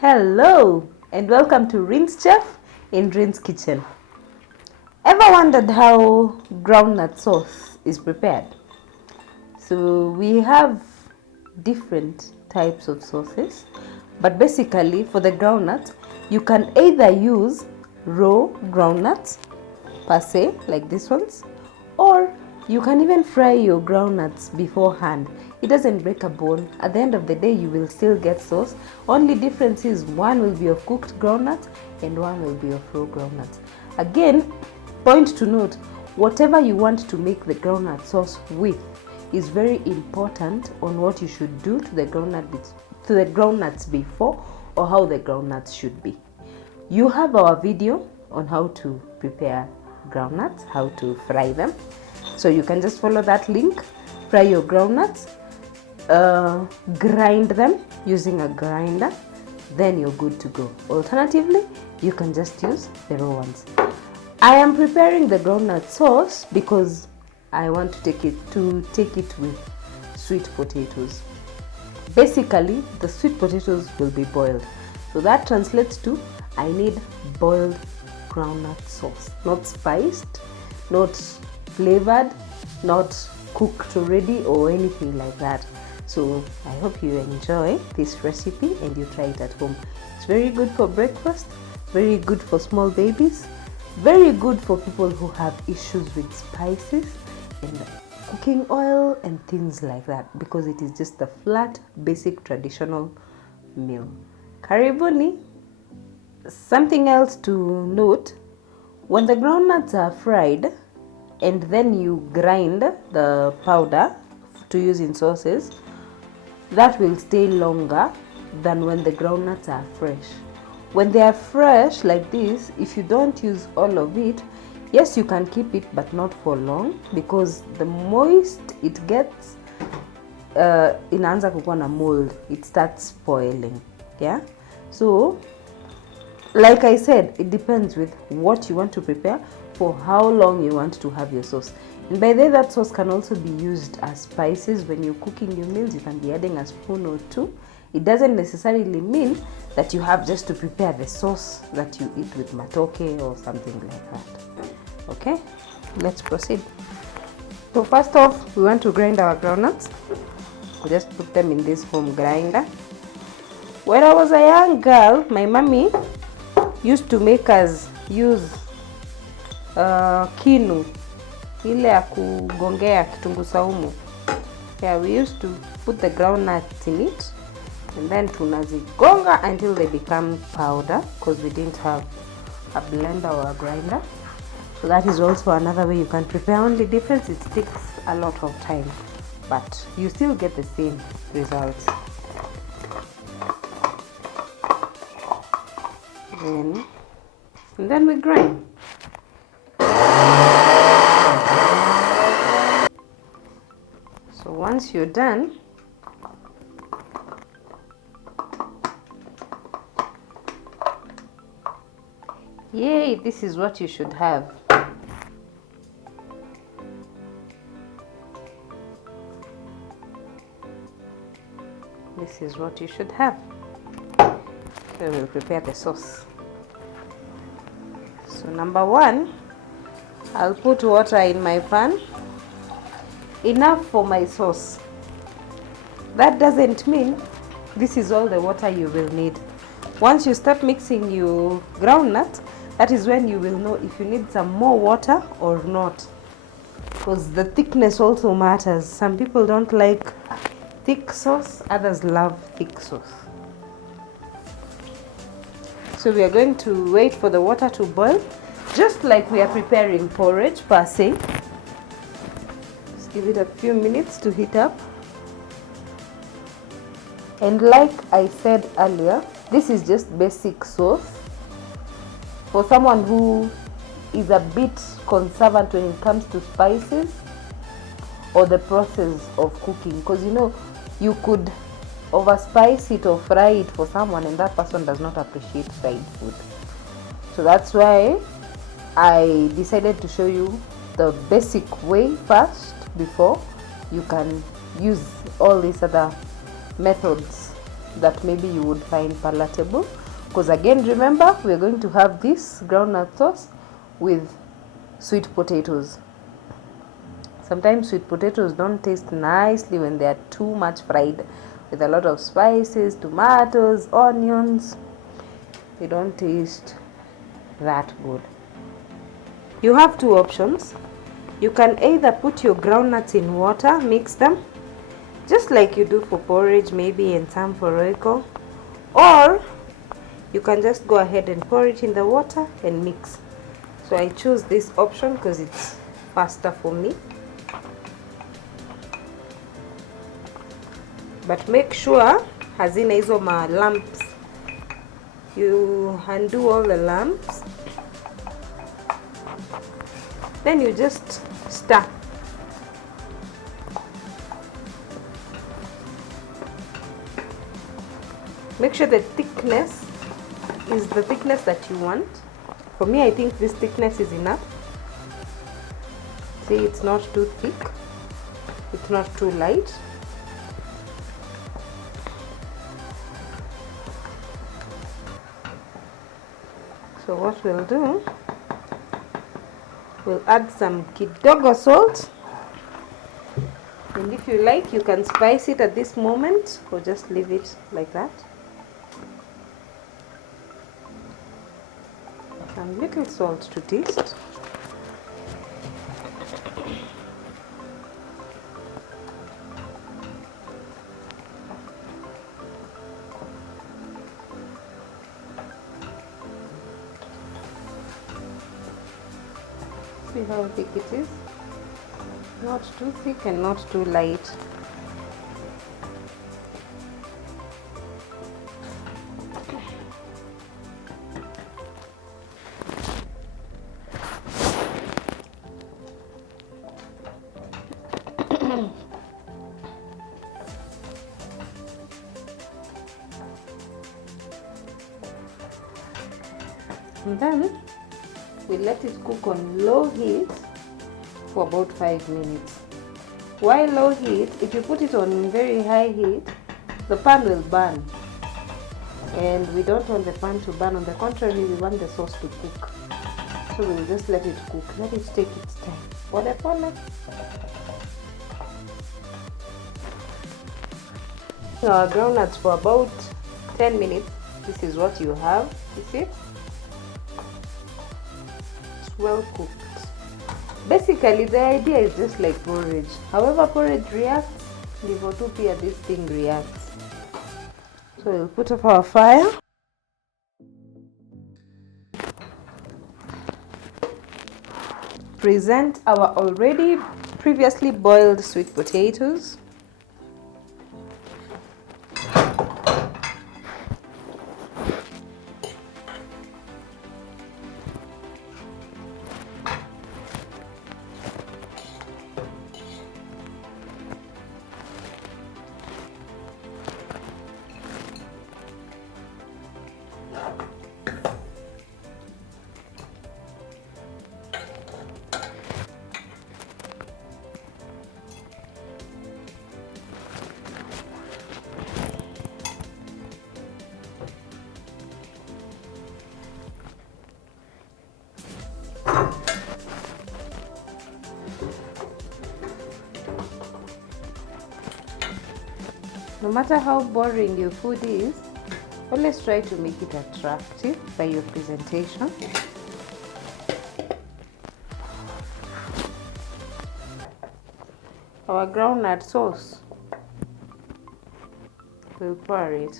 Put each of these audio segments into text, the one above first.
Hello and welcome to Rinschef in Rin's Kitchen. Ever wondered how groundnut sauce is prepared? So we have different types of sauces, but basically for the groundnut you can either use raw groundnuts per se like these ones, or you can even fry your groundnuts beforehand. It doesn't break a bone. At the end of the day, you will still get sauce. Only difference is one will be of cooked groundnuts and one will be of raw groundnuts. Again, point to note, whatever you want to make the groundnut sauce with is very important on what you should do to the groundnuts before, or how the groundnuts should be. You have our video on how to prepare groundnuts, how to fry them. So you can just follow that link, fry your groundnuts, grind them using a grinder, then you're good to go. Alternatively, you can just use the raw ones. I am preparing the groundnut sauce because I want to take it with sweet potatoes. Basically, the sweet potatoes will be boiled. So that translates to I need boiled groundnut sauce, not spiced, not flavored, not cooked already or anything like that. So I hope you enjoy this recipe and you try it at home. It's very good for breakfast, very good for small babies, very good for people who have issues with spices and cooking oil and things like that, because it is just a flat, basic, traditional meal. Karibuni. Something else to note, when the groundnuts are fried and then you grind the powder to use in sauces, that will stay longer than when the groundnuts are fresh. When they are fresh like this, if you don't use all of it, yes, you can keep it, but not for long, because the moist it gets, inaanza kukuwa na mold, it starts spoiling. Yeah, so like I said, it depends with what you want to prepare, for how long you want to have your sauce. And by the way, that sauce can also be used as spices. When you're cooking your meals, you can be adding a spoon or two. It doesn't necessarily mean that you have just to prepare the sauce that you eat with matoke or something like that. Okay, let's proceed. So first off, we want to grind our groundnuts. We just put them in this home grinder. When I was a young girl, my mommy used to make us use kinu, ile ya kugongea kitunguu saumu. Yeah, we used to put the groundnuts in it and then tunazigonga until they become powder, because we didn't have a blender or a grinder. So that is also another way you can prepare. Only difference, it takes a lot of time, but you still get the same results. And then we grind. So once you're done, yay, this is what you should have. This is what you should have. So we'll prepare the sauce. So number one, I'll put water in my pan, enough for my sauce. That doesn't mean this is all the water you will need. Once you start mixing your groundnut, that is when you will know if you need some more water or not, because the thickness also matters. Some people don't like thick sauce, others love thick sauce. So we are going to wait for the water to boil, just like we are preparing porridge per se. Just give it a few minutes to heat up. And like I said earlier, this is just basic sauce for someone who is a bit conservative when it comes to spices or the process of cooking, because you know you could overspice it or fry it for someone, and that person does not appreciate fried food. So that's why I decided to show you the basic way first before you can use all these other methods that maybe you would find palatable. Because again, remember, we're going to have this groundnut sauce with sweet potatoes. Sometimes sweet potatoes don't taste nicely when they are too much fried with a lot of spices, tomatoes, onions. They don't taste that good. You have two options. You can either put your groundnuts in water, mix them, just like you do for porridge maybe and some for roiko, or you can just go ahead and pour it in the water and mix. So I choose this option because it's faster for me. But make sure hazina hizo ma lumps. You undo all the lumps. Then you just stir. Make sure the thickness is the thickness that you want. For me, I think this thickness is enough. See, it's not too thick, it's not too light. So what we'll do, we'll add some kidogo salt, and if you like, you can spice it at this moment or just leave it like that. Some little salt to taste. See how thick it is? Not too thick and not too light. And then we let it cook on low heat for about 5 minutes. Why low heat? If you put it on very high heat, the pan will burn. And we don't want the pan to burn. On the contrary, we want the sauce to cook. So we'll just let it cook. Let it take its time. Pole pole. Our groundnuts for about 10 minutes. This is what you have. You see? It's well cooked. Basically, the idea is just like porridge. However porridge reacts, ndivyo tu pia this thing reacts. So we'll put off our fire. Present our already previously boiled sweet potatoes. No matter how boring your food is, always try to make it attractive by your presentation. Our groundnut sauce, we'll pour it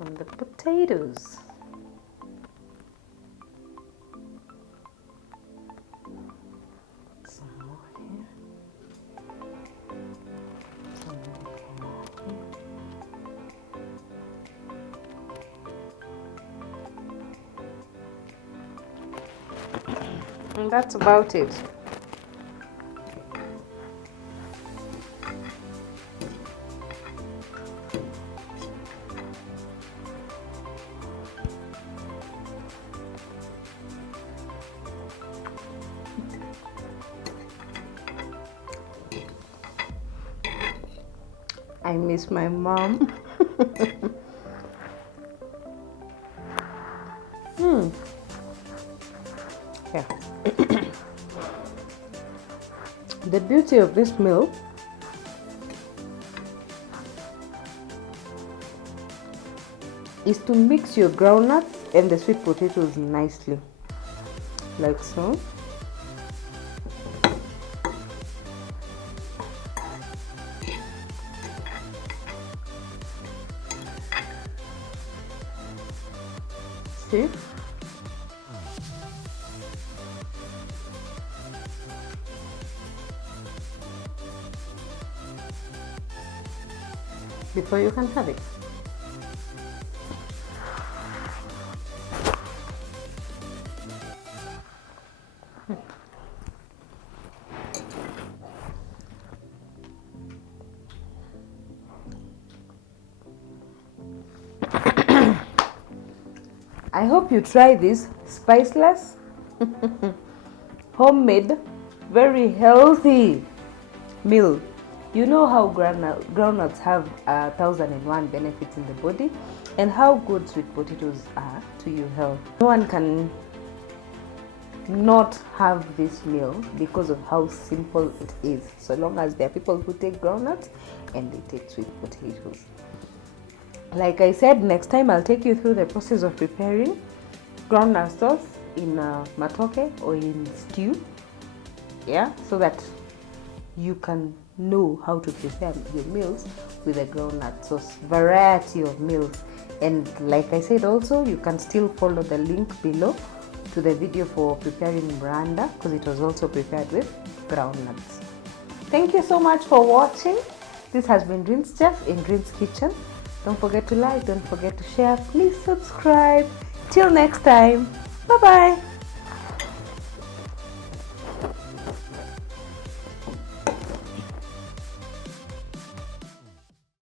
on the potatoes. And that's about it. I miss my mom. Yeah. The beauty of this meal is to mix your groundnut and the sweet potatoes nicely, like so. See? Before you can have it. I hope you try this spiceless, homemade, very healthy meal. You know how groundnuts have 1,001 benefits in the body, and how good sweet potatoes are to your health. No one can not have this meal because of how simple it is, so long as there are people who take groundnuts and they take sweet potatoes. Like I said, next time I'll take you through the process of preparing groundnut sauce in matoke or in stew, yeah, so that you can know how to prepare your meals with a groundnut sauce. Variety of meals. And like I said, also you can still follow the link below to the video for preparing branda, because it was also prepared with groundnuts. Thank you so much for watching. This has been Rinschef in Rin's Kitchen. Don't forget to like, don't forget to share, please subscribe. Till next time, bye bye.